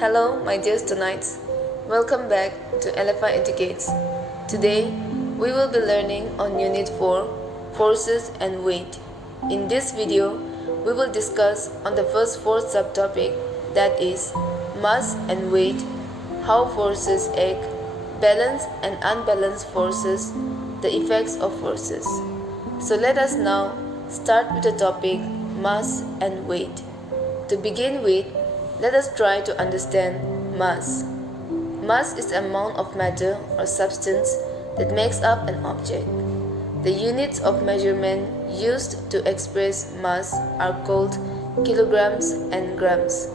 Hello, my dear students. Welcome back to Elephant Educates. Today, we will be learning on Unit 4, Forces and Weight. In this video, we will discuss on the first fourth subtopic, that is, mass and weight, how forces act, balanced and unbalanced forces, the effects of forces. So let us now start with the topic mass and weight. To begin with, let us try to understand mass. Mass is the amount of matter or substance that makes up an object. The units of measurement used to express mass are called kilograms and grams.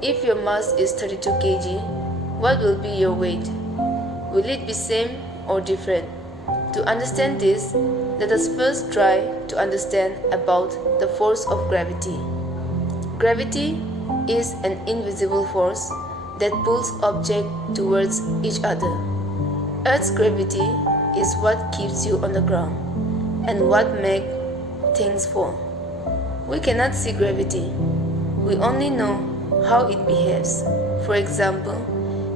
If your mass is 32 kg, what will be your weight? Will it be same or different? To understand this, let us first try to understand about the force of gravity. Gravity is an invisible force that pulls objects towards each other. Earth's gravity is what keeps you on the ground and what makes things fall. We cannot see gravity. We only know how it behaves. For example,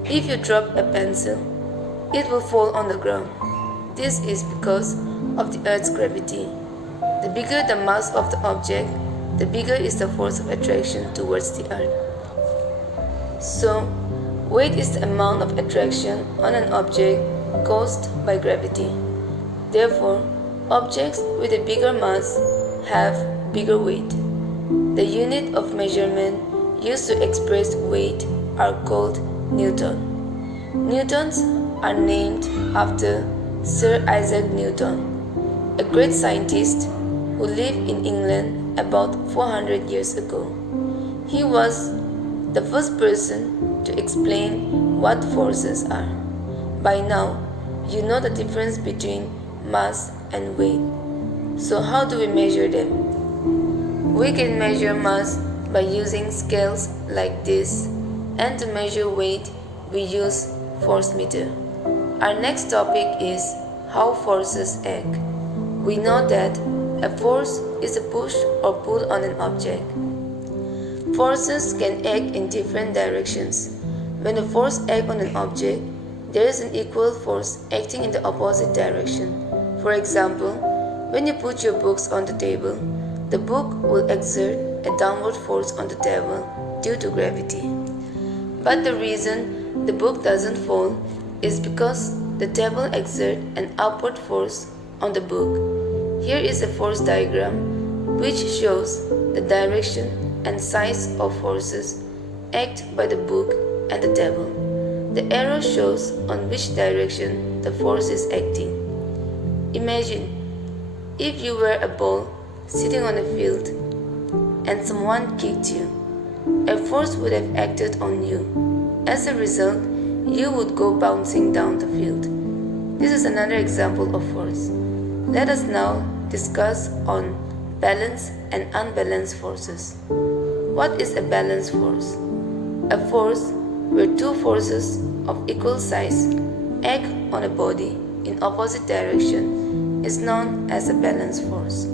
if you drop a pencil, it will fall on the ground. This is because of the Earth's gravity. The bigger the mass of the object, the bigger is the force of attraction towards the Earth. So, weight is the amount of attraction on an object caused by gravity. Therefore, objects with a bigger mass have bigger weight. The unit of measurement used to express weight are called Newton. Newtons are named after Sir Isaac Newton, a great scientist who lived in England about 400 years ago. He was the first person to explain what forces are. By now, you know the difference between mass and weight. So how do we measure them? We can measure mass by using scales like this, and to measure weight, we use force meter. Our next topic is how forces act. We know that a force is a push or pull on an object. Forces can act in different directions. When a force acts on an object, there is an equal force acting in the opposite direction. For example, when you put your books on the table, the book will exert a downward force on the table due to gravity. But the reason the book doesn't fall is because the table exerts an upward force on the book. Here is a force diagram which shows the direction and size of forces acted by the book and the table. The arrow shows on which direction the force is acting. Imagine if you were a ball sitting on a field and someone kicked you. A force would have acted on you. As a result, you would go bouncing down the field. This is another example of force. Let us now discuss on balanced and unbalanced forces. What is a balanced force? A force where two forces of equal size act on a body in opposite direction is known as a balanced force.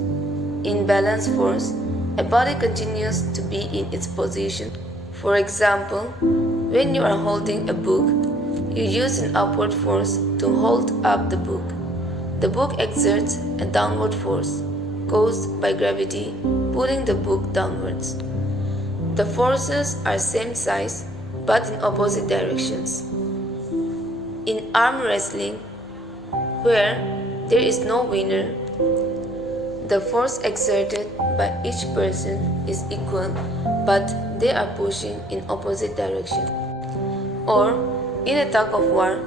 In balanced force, a body continues to be in its position. For example, when you are holding a book, you use an upward force to hold up the book. The book exerts a downward force caused by gravity pulling the book downwards. The forces are same size but in opposite directions. In arm wrestling, where there is no winner, the force exerted by each person is equal, but they are pushing in opposite direction. Or in a tug of war,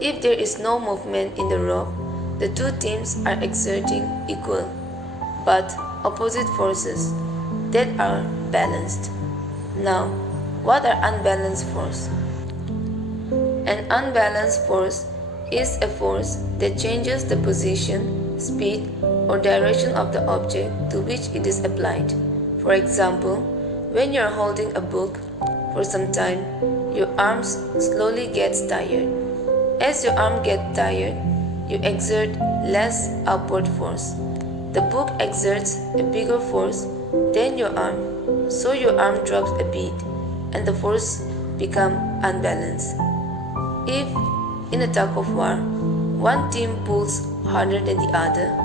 if there is no movement in the rope, the two teams are exerting equal but opposite forces that are balanced. Now, what are unbalanced forces? An unbalanced force is a force that changes the position, speed, or direction of the object to which it is applied. For example, when you are holding a book for some time, your arms slowly get tired. As your arm gets tired, you exert less upward force. The book exerts a bigger force than your arm, so your arm drops a bit and the force become unbalanced. If, in a tug of war, one team pulls harder than the other,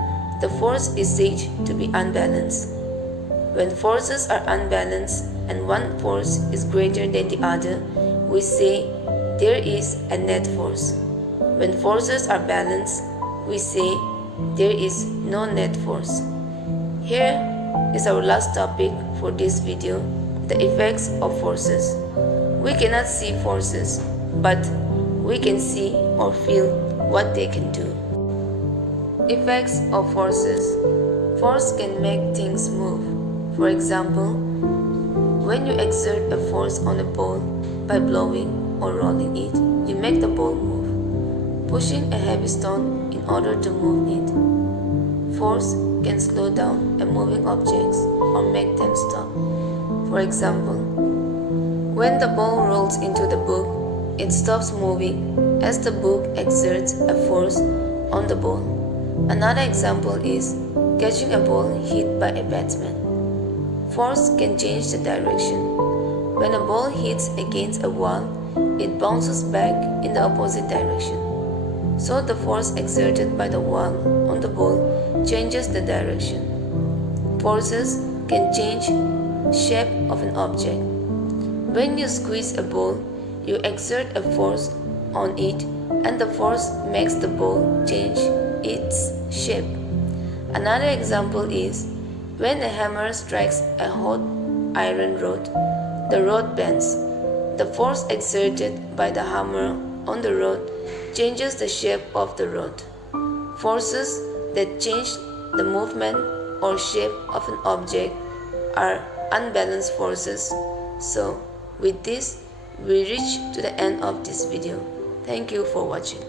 the force is said to be unbalanced. When forces are unbalanced and one force is greater than the other, we say there is a net force. When forces are balanced, we say there is no net force. Here is our last topic for this video, the effects of forces. We cannot see forces, but we can see or feel what they can do. Effects of forces. Force can make things move. For example, when you exert a force on a ball by blowing or rolling it, you make the ball move, pushing a heavy stone in order to move it. Force can slow down a moving objects or make them stop. For example, when the ball rolls into the book, it stops moving as the book exerts a force on the ball. Another example is catching a ball hit by a batsman. Force can change the direction. When a ball hits against a wall, it bounces back in the opposite direction. So the force exerted by the wall on the ball changes the direction. Forces can change shape of an object. When you squeeze a ball, you exert a force on it and the force makes the ball change its shape. Another example is when a hammer strikes a hot iron rod, the rod bends. The force exerted by the hammer on the rod changes the shape of the rod. Forces that change the movement or shape of an object are unbalanced forces. So, with this, we reach to the end of this video. Thank you for watching.